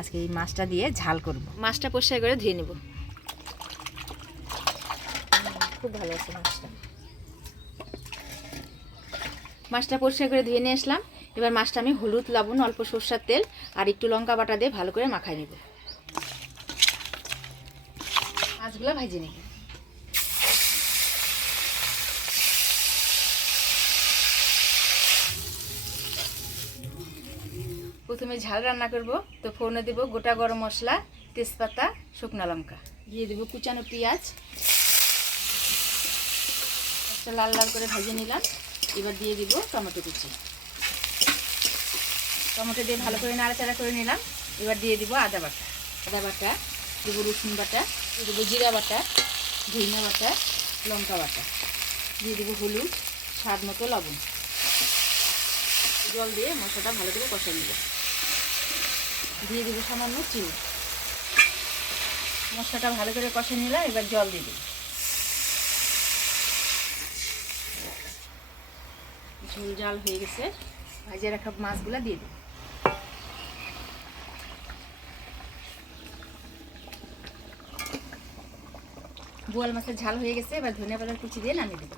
আজকে এই মাছটা দিয়ে ঝাল করব। মাছটা পরিষ্কার করে ধুয়ে নেব। খুব ভালো আছে মাছটা। মাছটা পরিষ্কার করে ধুয়ে নিয়ে আসলাম। এবার মাছটা আমি হলুদ লবণ অল্প সর্ষার তেল আর একটু লঙ্কা বাটা দিয়ে ভালো করে মাখাই নেব। মাছগুলো ভাজিয়ে নেব প্রথমে ঝাল রান্না করব, তো ফোড়নে দেব গোটা গরম মশলা, তেজপাতা, শুকনো লঙ্কা। দিয়ে দেবো কুচানো পেঁয়াজ। একটা লাল লাল করে ভেজে নিলাম। এবার দিয়ে দিব টমেটো কুচি। টমেটো দিয়ে ভালো করে নাড়াচাড়া করে নিলাম। এবার দিয়ে দিব আদা বাটা। আদা বাটা, দেবো রসুন বাটা, দেবো জিরা বাটা ধনিয়া বাটা, লঙ্কা বাটা। দিয়ে দেবো হলুদ, স্বাদ মতো লবণ। জল দিয়ে মশলাটা ভালো করে কষে নিব। দিয়ে দেবো সামান্য চিনি। মশলাটা ভালো করে কষে নিলাম, এবার জল দিয়ে দেবো। ঝোল জাল হয়ে গেছে, ভাজিয়ে রাখা মাছগুলো দিয়ে দিই বোয়াল মাছের ঝাল হয়ে গেছে, এবার ধনিয়া পাতার কুচি দিয়ে নামিয়ে দেবো।